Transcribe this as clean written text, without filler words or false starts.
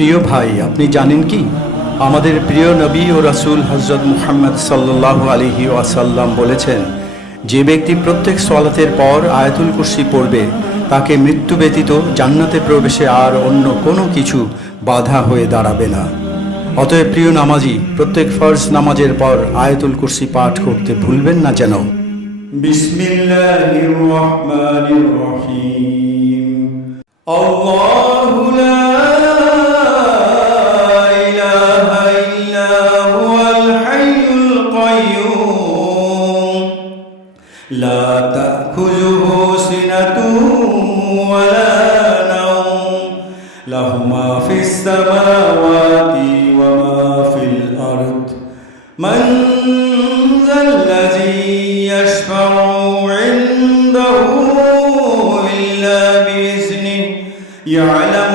প্রিয় ভাই, আপনি জানেন কি আমাদের প্রিয় নবী ও রাসূল হযরত মুহাম্মদ সাল্লাল্লাহু আলাইহি ওয়াসাল্লাম বলেছেন, যে ব্যক্তি প্রত্যেক সালাতের পর আয়াতুল কুরসি পড়বে তাকে মৃত্যু ব্যতীত জান্নাতে প্রবেশে আর অন্য কোনো কিছু বাধা হয়ে দাঁড়াবে না। অতএব প্রিয় নামাজি, প্রত্যেক ফরজ নামাজের পর আয়াতুল কুরসি পাঠ করতে ভুলবেন না যেন। বিসমিল্লাহির রহমানির রহিম। আল্লাহু লা ইলাহা ইল্লা হুয়াল হাইয়ুল কাইয়্যুম লা তাখুযুহু সিনাতুন ওয়া লা নাওম লাহু মা ফিস সামাওয়াতি ওয়া মা ফিল আরদ মান যাল্লাযী ইয়াশফা'ু 'ইনদাহু ইল্লা বিইذনিহি يعلم